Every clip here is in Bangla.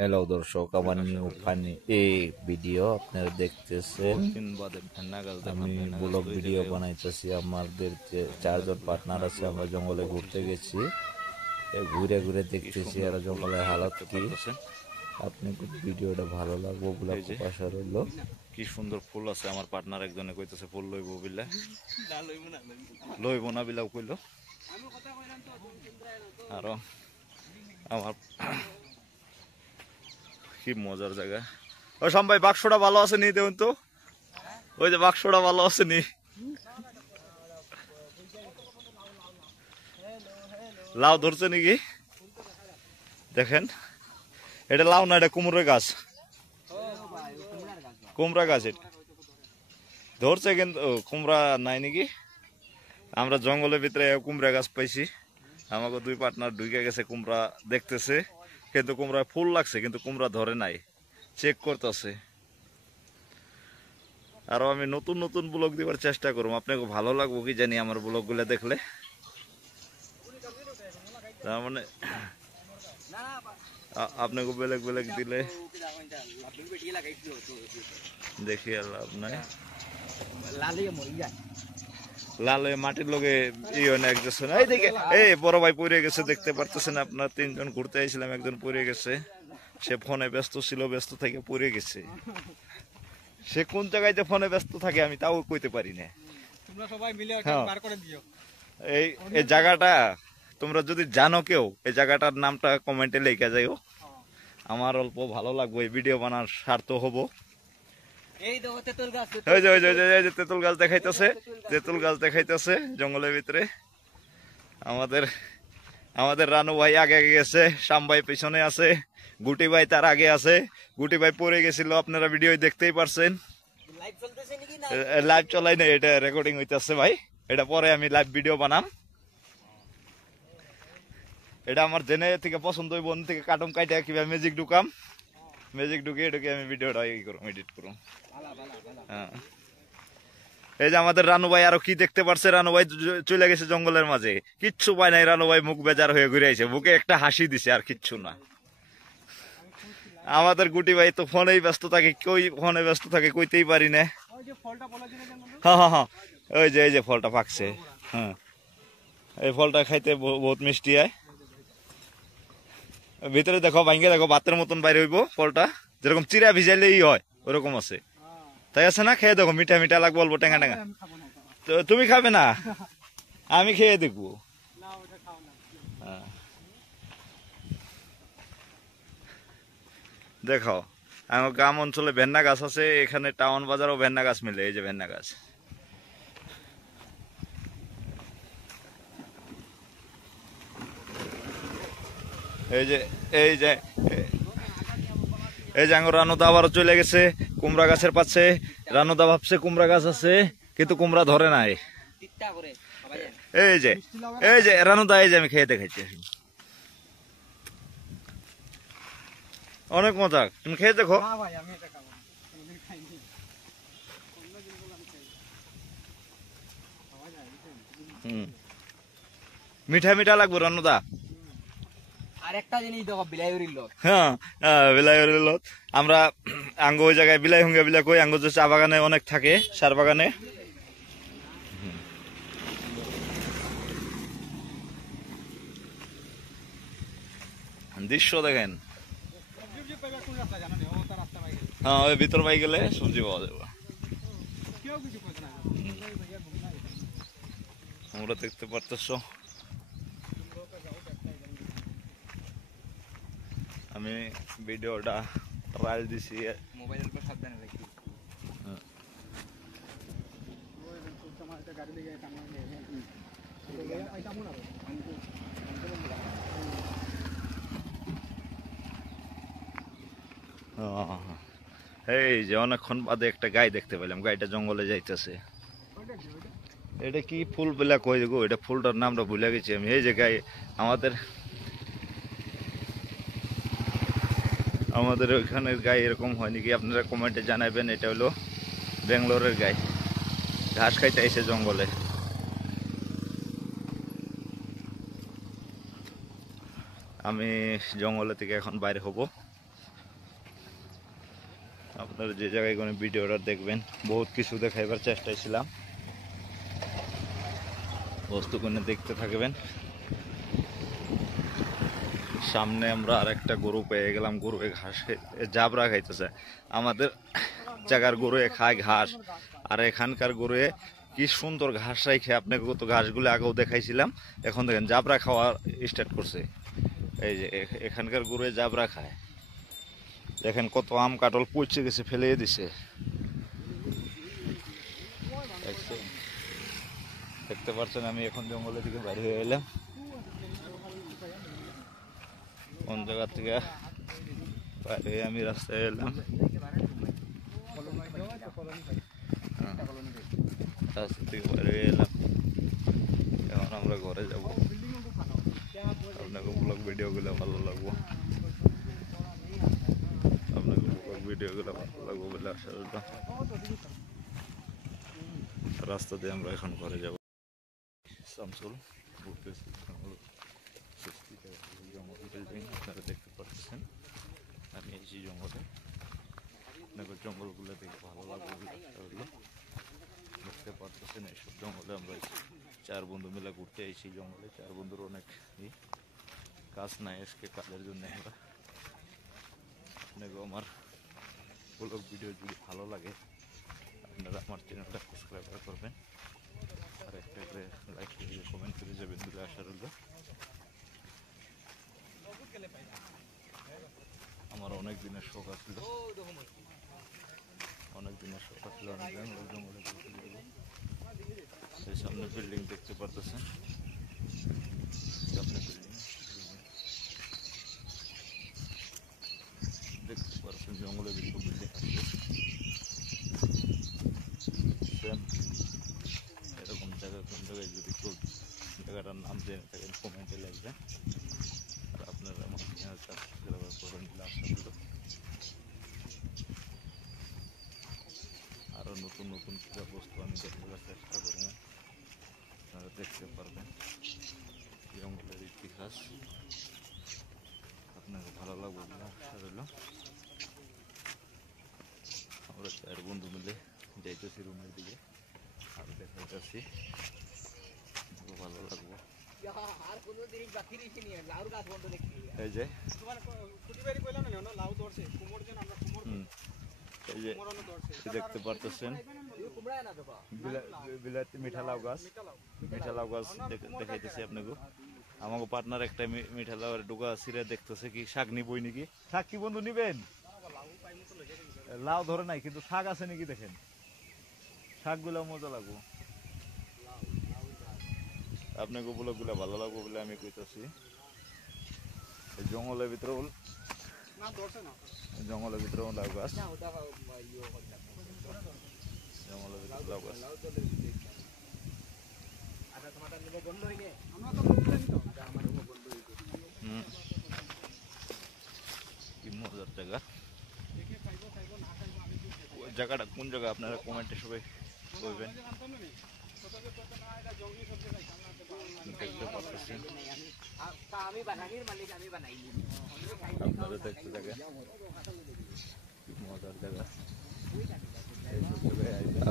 হ্যালো দর্শক, আমার নিউ ফানি এই ভিডিও আপনারা দেখতেছেন। আমি ব্লগ ভিডিও বানাইতেছি। আমাদের যে চারজন পার্টনার আছে, আমরা জঙ্গলে ঘুরতে গেছি। ঘুরে ঘুরে দেখতেছি আর জঙ্গলের হালত কি। আপনি ভিডিওটা ভালো লাগবো বলে আশা রইল। কি সুন্দর ফুল আছে। আমার পার্টনার একজনে কইতেছে ফুল লইব বিলা, লইব না বিলাও কইলো। আর আমার কি মজার জায়গা। ও শাম ভাই, বাক্সটা ভালো আছে নি? দেখুন তো, ওই যে বাক্সটা ভালো আছে নি? লাউ ধরছে নাকি দেখেন। এটা লাউ না, এটা কুমড়োর গাছ, কুমড়া গাছ। এটা ধরছে কিন্তু কুমড়া নাই নাকি। আমরা জঙ্গলের ভিতরে কুমড়া গাছ পাইছি। আমাকে দুই পার্টনার ঢুকে গেছে, কুমড়া দেখতেছে, কিন্তু কুমড়া ফুল লাগছে, কিন্তু কুমড়া ধরে নাই, চেক করতেছে। আরো আমি নতুন নতুন ব্লগ দিবার চেষ্টা করব, আপনাকে ভালো লাগবো কি জানি আমার ব্লগ গুলা দেখলে। তার মানে আপনাকে বেলেগ বেলেগ দিলে দেখি আর লাভ নাই। লাল হয়ে মাটির লগে এই দিকে এই বড় ভাই পড়ে গেছে, দেখতে পারতেছেন আপনার। তিনজন ঘুরতে আইছিলাম, একজন পড়ে গেছে। সে ফোনে ব্যস্ত ছিল, ব্যস্ত থেকে পড়ে গেছে। সে কোন জায়গায় যে ফোনে ব্যস্ত থাকে আমি তাও কইতে পারি না। এই জায়গাটা তোমরা যদি জানো কেউ, এই জায়গাটার নামটা কমেন্টে লেখা যাইও। আমার অল্প ভালো লাগবে, এই ভিডিও বানার স্বার্থ হবো। তেঁতুল গাছ দেখাইতেছে, তেঁতুল গাছ দেখাইতেছে জঙ্গলের ভিতরে। আমাদের রানু ভাই আগে গেছে, শ্যাম ভাই পিছনে আছে, গুটি ভাই তার আগে আছে। গুটি ভাই পড়ে গেছিল, আপনারা ভিডিও দেখতেই পারছেন। লাইভ চলাই না, এটা রেকর্ডিং হইতেছে ভাই। এটা পরে আমি লাইভ ভিডিও বানাম। এটা আমার জেনে থেকে পছন্দ হইব, থেকে কাটুম কাইটা কিভাবে ম্যাজিক ঢুকাম, ম্যাজিক ঢুকিয়ে আমি ভিডিওটা এডিট করুম। হ্যাঁ, এই যে আমাদের রানু ভাই আরো কি দেখতে পারছে। রানু ভাই চলে গেছে জঙ্গলের মাঝে, কিচ্ছু পায় নাই। রানু ভাই মুখ বেজার হয়ে ঘুরে আইছে, বুকে একটা হাসি দিছে, আর কিচ্ছু না। আমাদের গুটি ভাই তো ফোনেই ব্যস্ত থাকে, কই ফোনে ব্যস্ত থাকে কইতেই পারি না। হ্যাঁ হ্যাঁ হ্যাঁ, ওই যে এই যে ফলটা পাকছে। হ্যাঁ, এই ফলটা খাইতে বহুত মিষ্টি হয়। ভিতরে দেখো, ভাঙ্গে দেখো, ভাতের মতন বাইরে হইব ফলটা, যেরকম চিরা ভিজাইলেই হয় ওরকম আছে। তাই আছে না? খেয়ে দেখো, মিঠা মিঠা লাগবো, অল্প টেঙ্গা টেঙ্গা। তো তুমি খাবে না? আমি খেয়ে দেখবো। দেখো, আমার গ্রাম অঞ্চলে ভেন্না গাছ আছে, এখানে টাউন বাজারও ভেন্না গাছ মিলে। এই যে ভেন্না গাছ, এই যে এই যে এই যে আঙ্গুর রানুদা আবারও চলে গেছে কুমড়া গাছের পাশে। রানুদা ভাবছে কুমড়া গাছ আছে, কিন্তু কুমড়া ধরে নাই। এই যে রানুদা, এই যে আমি খেয়ে দেখাইছি, অনেক মজা। তুমি খেয়ে দেখো। মিঠা মিঠা লাগবে রানুদা। হ্যাঁ, বিলাইয়ের লত আমরা আঙ্গ ওই জায়গায় বিলাই হুঙ্গা বিলাই কই। আঙ্গ যে চা বাগানে অনেক থাকে, সার বাগানে। দৃশ্য দেখেন। হ্যাঁ, ওই ভিতর পাই গেলে সবজি পাওয়া যাবে। তোমরা দেখতে পারতেছ, আমি ভিডিওটা ট্রায়াল দিছি। মোবাইলের উপর সাবধানে রাখি। এই যে অনেকক্ষণ বাদে একটা গাই দেখতে পেলাম, গাইটা জঙ্গলে যাইতেছে। এটা কি ফুল বলে কই গো, এটা ফুলটার নামটা ভুলে গেছি আমি। এই যে গাই, আমাদের ওইখানের গাই এরকম হয় নাকি আপনারা কমেন্টে জানাবেন। এটা হলো ব্যাঙ্গালোরের গাই, ঘাস খাইতে এসে জঙ্গলে। আমি জঙ্গলে থেকে এখন বাইরে হব। আপনারা যে জায়গায় কোনো ভিডিওটা দেখবেন বহুত কিছু দেখাইবার চেষ্টায় ছিলাম, বস্তু কোনে দেখতে থাকবেন। সামনে আমরা আরেকটা গরু পেয়ে গেলাম, গরু ঘাস জাবরা খাইতেছে। আমাদের জায়গার গরু খায় ঘাস, আর এখানকার গরু কি সুন্দর ঘাস রাইখে আপনাকে কত ঘাসগুলো আগেও দেখাইছিলাম, এখন দেখেন জাবরা খাওয়া স্টার্ট করছে। এই যে এখানকার গরু জাবরা খায়, দেখেন কত আম কাটল পচে গেছে, ফেলে দিছে। দেখতে পাচ্ছেন আমি এখন জঙ্গলের দিকে বাইরে হয়ে এলাম। কোন জায়গা থেকে বাইরে হয়ে আমি রাস্তায় এলাম, রাস্তা থেকে বাইরে হয়ে এলাম। এখন আমরা ঘরে যাব। আপনাকে ব্লগ ভিডিওগুলো ভালো লাগবো, আপনাকে ব্লগ ভিডিওগুলো ভালো লাগবো বলে আশা করলাম। রাস্তা দিয়ে আমরা এখন ঘরে যাব। শামসুল ঘুরতেছি, আপনারা দেখতে পাচ্ছেন আমি এই জঙ্গলে। আপনাকে জঙ্গলগুলো দেখে ভালো লাগবে বলে আশা করলাম। দেখতে পাচ্ছেন এইসব জঙ্গলে আমরা 4 বন্ধু মিলে ঘুরতে এসেছি। জঙ্গলে 4 বন্ধুর অনেক কাজ নাই, আজকে কাজের জন্য আমরা। আপনাকে আমার ব্লগ ভিডিও যদি ভালো লাগে আপনারা আমার চ্যানেলটা সাবস্ক্রাইব করবেন, আর একটা করে লাইক করে কমেন্ট করে যাবেন বলে আশা রইল। আমার অনেক দিনের শখ আছিল, অনেক দিনের শখ আছিল অনেক জঙ্গলে জঙ্গলে ঘুরতে যাব। সেই সামনে বিল্ডিং দেখতে পারতেছেন, সামনে বিল্ডিং দেখতে পাচ্ছেন, জঙ্গলের ভিতরে বিল্ডিং আছে। এরকম জায়গা কোন জায়গায় যদি কেউ জায়গাটার নাম জেনে থাকেন কমেন্টে লিখবেন, আর আপনারা আমার চ্যানেল সাবস্ক্রাইব করবেন বলে আশা করি। আরও নতুন নতুন ক্রীড়া বস্তু আমি দেখাবার চেষ্টা করব, আপনারা দেখতে পারবেন। জঙ্গলের ইতিহাস আপনাকে ভালো লাগবে বলে আশা রইল। আমরা 4 বন্ধু মিলে যাইতেছি রুমের দিকে, আর দেখাইতেছি, ভালো লাগবো। এই যে দেখতে পারতেছেন বিলাতি মিঠা লাউ গাছ, মিঠা লাউ গাছ দেখাইতেছি আপনাকে। আমাকে পার্টনার একটা মিঠা লাউয়ের ডোকা ছিঁড়ে দেখতেছে কি শাক নিবই নাকি। শাক কি বন্ধু নিবেন? লাউ ধরে নাই কিন্তু শাক আছে নাকি দেখেন, শাকগুলো মজা লাগবো। আপনাকে ব্লগগুলো ভালো লাগবো বলে আমি কইতাছি। জঙ্গলের ভিতরে জঙ্গলের ভিতরে লাউ গাছ, জঙ্গলের ভিতরে লাউ গাছ। কি মজার জায়গা, জায়গাটা কোন জায়গা আপনারা কমেন্টে সবাই বলবেন। আপনারা দেখতে থাকেন, মজার জায়গা।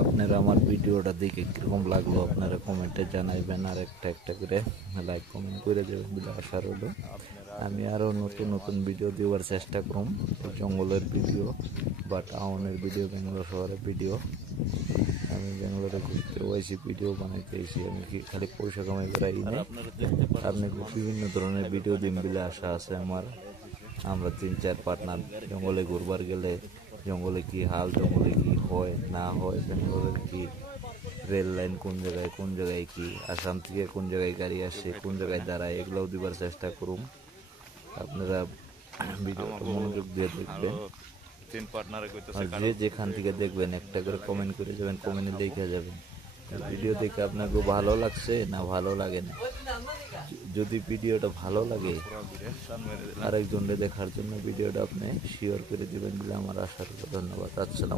আপনারা আমার ভিডিওটা দেখে কিরকম লাগলো আপনারা কমেন্টে জানাইবেন, আর একটা করে লাইক কমেন্ট করে দেবেন বলে আশা রইল। আমি আরও নতুন নতুন ভিডিও দেওয়ার চেষ্টা করব, জঙ্গলের ভিডিও বা টাউনের ভিডিও, বেঙ্গালোর শহরের ভিডিও। আমি বেঙ্গালোরে ঘুরতে হয়েছি, ভিডিও বানাইতে এসেছি, আমি খালি পয়সা কামাই বেড়াই না। আপনি বিভিন্ন ধরনের ভিডিও দিন বলে আশা আছে আমার। আমরা 3-4 পার্টনার জঙ্গলে ঘুরবার গেলে জঙ্গলে কি হাল, জঙ্গলে কি হয় না হয়, বেঙ্গালোরের কি রেল লাইন কোন জায়গায় কি, আসাম থেকে কোন জায়গায় গাড়ি আসে, কোন জায়গায় দাঁড়ায়, এগুলোও দিবার চেষ্টা করুন। আপনারা ভিডিওটা মনোযোগ দিয়ে দেখবেন, আর যে যেখান থেকে দেখবেন একটা করে কমেন্ট করে যাবেন, কমেন্টে দেখে যাবেন ভিডিও দেখে আপনাকে ভালো লাগছে না ভালো লাগে না। যদি ভিডিওটা ভালো লাগে আরেকজনকে দেখার জন্য ভিডিওটা আপনি শেয়ার করে দিবেন বলে আমার আশা রইল। ধন্যবাদ। আসসালাম।